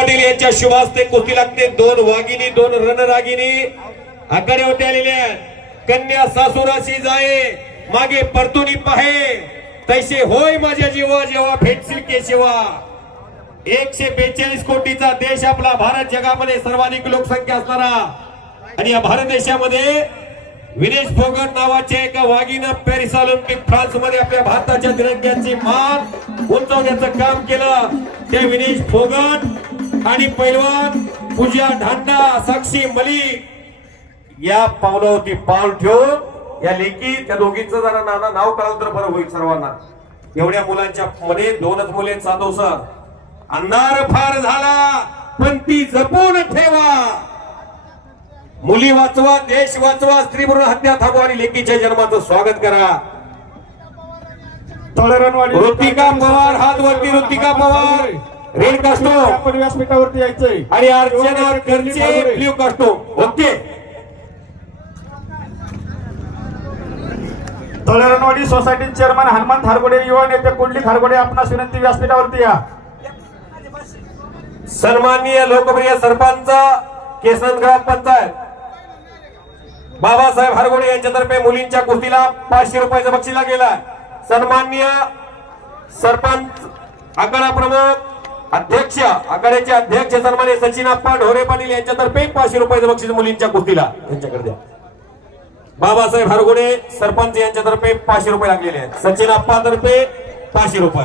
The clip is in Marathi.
पाटील यांच्या शुभ हस्ते कुस्ती लागते। 2 वाघिणी 2 रणरागिणी आखाड्यावरती आलेल्या आहेत। कन्या सासुराशी जाये मागे परतुनी पाहे तैसे होय माझ्या जीवा जेव्हा भेटशील केशवा। 142 कोटीचा देश आपला भारत, जगामध्ये सर्वाधिक लोकसंख्या असणारा, आणि या भारत देशामध्ये विनेश फोगट नावाचे एका वाघीनं पॅरिस ऑलिम्पिक फ्रान्स मध्ये आपल्या भारताच्या तिरंग्याची मान उंचावण्याचं काम केलं। ते विनेश फोगट आणि पैलवान पूजा ढांडा, साक्षी मलिक या पावलावरती पाऊल ठेवून या लेकी त्या दोघींचं जरा नाव कळलं तर बरं होईल सर्वांना। एवढ्या मुलांच्या मध्ये 2च मुले जाधव सर, अंधार फार झाला पण ती जपून ठेवा, मुली वाचवा देश वाचवा, स्त्री भ्रूण हत्या थांबवा आणि लेकीच्या जन्माचं स्वागत करा। ऋतिका पवार हात वरती, ऋतिका पवार रेड कास्टो व्यासपीठावरती यायचंय आणि अर्चना करचे ब्ल्यू कास्टो। Okay, Talranwadi society chairman Hanumant Khargode, युवा नेते कुंडली खारगोडे, आपणास विनंती व्यासपीठावरती या। सन्माननीय लोकप्रिय सरपंच केसन ग्रामपंचायत बाबासाहेब हरगोडे यांच्यातर्फे मुलींच्या कुस्तीला 500 रुपयाचा बक्षीस गेला। सन्माननीय सरपंच आखाडा प्रमुख अध्यक्ष आखाड्याचे अध्यक्ष सन्माननीय सचिनप्पा ढोरे पाटील यांच्यातर्फे 500 रुपयाचं बक्षीस मुलींच्या कुस्तीला यांच्याकडे द्या। बाबासाहेब हरगोडे सरपंच यांच्यातर्फे 500 रुपये लागलेले आहेत। सचिनप्पा तर्फे 500 रुपये।